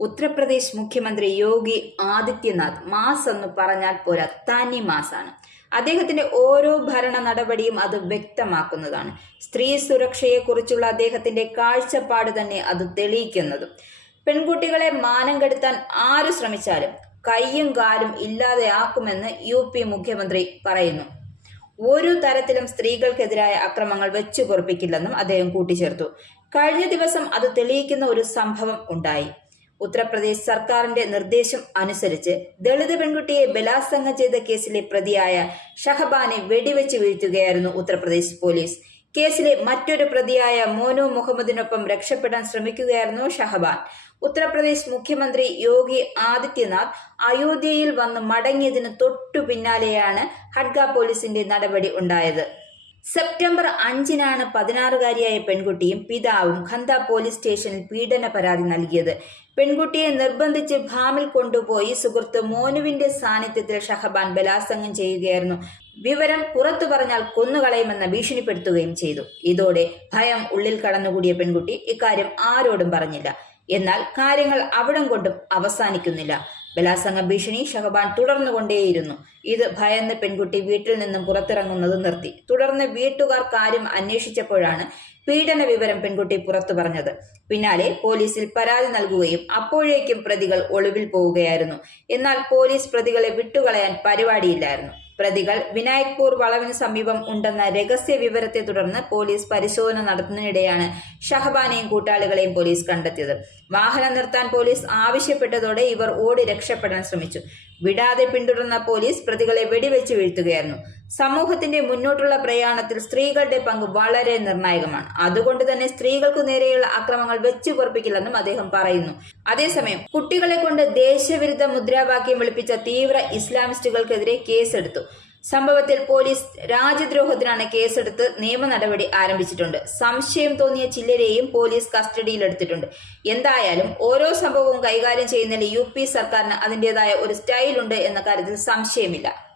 ഉത്തർപ്രദേശ് മുഖ്യമന്ത്രി യോഗി ആദിത്യനാഥ് മാസ് എന്ന് പറഞ്ഞാൽ പോരാ തനി മാസാണ്. അദ്ദേഹത്തിന്റെ ഓരോ ഭരണ നടപടിയും അത് വ്യക്തമാക്കുന്നതാണ്. സ്ത്രീ സുരക്ഷയെക്കുറിച്ചുള്ള അദ്ദേഹത്തിന്റെ കാഴ്ചപ്പാട് തന്നെ അത് തെളിയിക്കുന്നതും. പെൺകുട്ടികളെ മാനം കെടുത്താൻ ആര് ശ്രമിച്ചാലും കൈയും കാലും ഇല്ലാതെയാക്കുമെന്ന് യു പി മുഖ്യമന്ത്രി പറയുന്നു. ഒരു തരത്തിലും സ്ത്രീകൾക്കെതിരായ അക്രമങ്ങൾ വെച്ചു കുറപ്പിക്കില്ലെന്നും അദ്ദേഹം കൂട്ടിച്ചേർത്തു. കഴിഞ്ഞ ദിവസം അത് തെളിയിക്കുന്ന ഒരു സംഭവം ഉണ്ടായി. ഉത്തർപ്രദേശ് സർക്കാരിന്റെ നിർദ്ദേശം അനുസരിച്ച് ദളിത് പെൺകുട്ടിയെ ബലാത്സംഗം ചെയ്ത കേസിലെ പ്രതിയായ ഷഹബാനെ വെടിവെച്ച് വീഴ്ത്തുകയായിരുന്നു ഉത്തർപ്രദേശ് പോലീസ്. കേസിലെ മറ്റൊരു പ്രതിയായ മോനു മുഹമ്മദിനൊപ്പം രക്ഷപ്പെടാൻ ശ്രമിക്കുകയായിരുന്നു ഷഹബാൻ. ഉത്തർപ്രദേശ് മുഖ്യമന്ത്രി യോഗി ആദിത്യനാഥ് അയോധ്യയിൽ വന്ന് മടങ്ങിയതിന് തൊട്ടു പിന്നാലെയാണ് ഹഡ്ഗ പോലീസിന്റെ നടപടി ഉണ്ടായത്. സെപ്റ്റംബർ അഞ്ചിനാണ് പതിനാറുകാരിയായ പെൺകുട്ടിയും പിതാവും ഖന്ത പോലീസ് സ്റ്റേഷനിൽ പീഡന പരാതി നൽകിയത്. പെൺകുട്ടിയെ നിർബന്ധിച്ച് ഭാമിൽ കൊണ്ടുപോയി സുഹൃത്ത് മോനുവിന്റെ സാന്നിധ്യത്തിൽ ഷഹബാൻ ബലാത്സംഗം ചെയ്യുകയായിരുന്നു. വിവരം പുറത്തു പറഞ്ഞാൽ കൊന്നുകളയുമെന്ന് ഭീഷണിപ്പെടുത്തുകയും ചെയ്തു. ഇതോടെ ഭയം ഉള്ളിൽ കടന്നുകൂടിയ പെൺകുട്ടി ഇക്കാര്യം ആരോടും പറഞ്ഞില്ല. എന്നാൽ കാര്യങ്ങൾ അവിടം കൊണ്ടും അവസാനിക്കുന്നില്ല. ബലാത്സംഗ ഭീഷണി ഷഹബാൻ തുടർന്നുകൊണ്ടേയിരുന്നു ഇത് ഭയന്ന് പെൺകുട്ടി വീട്ടിൽ നിന്നും പുറത്തിറങ്ങുന്നത് നിർത്തി. തുടർന്ന് വീട്ടുകാർ കാര്യം അന്വേഷിച്ചപ്പോഴാണ് പീഡന വിവരം പെൺകുട്ടി പുറത്തു പറഞ്ഞത്. പിന്നാലെ പോലീസിൽ പരാതി നൽകുകയും അപ്പോഴേക്കും പ്രതികൾ ഒളിവിൽ പോവുകയായിരുന്നു. എന്നാൽ പോലീസ് പ്രതികളെ വിട്ടുകളയാൻ പരിപാടിയില്ലായിരുന്നു. പ്രതികൾ വിനായക്പൂർ വളവിന് സമീപം ഉണ്ടെന്ന രഹസ്യ വിവരത്തെ തുടർന്ന് പോലീസ് പരിശോധന നടത്തുന്നതിനിടെയാണ് ഷഹബാനെയും കൂട്ടാളികളെയും പോലീസ് കണ്ടെത്തിയത്. വാഹനം നിർത്താൻ പോലീസ് ആവശ്യപ്പെട്ടതോടെ ഇവർ ഓടി രക്ഷപ്പെടാൻ ശ്രമിച്ചു. വിടാതെ പിന്തുടർന്ന പോലീസ് പ്രതികളെ വെടിവെച്ച് വീഴ്ത്തുകയായിരുന്നു. സമൂഹത്തിന്റെ മുന്നോട്ടുള്ള പ്രയാണത്തിൽ സ്ത്രീകളുടെ പങ്ക് വളരെ നിർണായകമാണ്. അതുകൊണ്ട് തന്നെ സ്ത്രീകൾക്കു നേരെയുള്ള അക്രമങ്ങൾ വെച്ചു പൊറപ്പിക്കില്ലെന്നും അദ്ദേഹം പറയുന്നു. അതേസമയം കുട്ടികളെ കൊണ്ട് ദേശവിരുദ്ധ മുദ്രാവാക്യം വിളിപ്പിച്ച തീവ്ര ഇസ്ലാമിസ്റ്റുകൾക്കെതിരെ കേസെടുത്തു. സംഭവത്തിൽ പോലീസ് രാജ്യദ്രോഹത്തിനാണ് കേസെടുത്ത് നിയമ നടപടി ആരംഭിച്ചിട്ടുണ്ട്. സംശയം തോന്നിയ ചിലരെയും പോലീസ് കസ്റ്റഡിയിലെടുത്തിട്ടുണ്ട്. എന്തായാലും ഓരോ സംഭവവും കൈകാര്യം ചെയ്യുന്നതിൽ യു സർക്കാരിന് അതിന്റെതായ ഒരു സ്റ്റൈലുണ്ട് എന്ന കാര്യത്തിൽ സംശയമില്ല.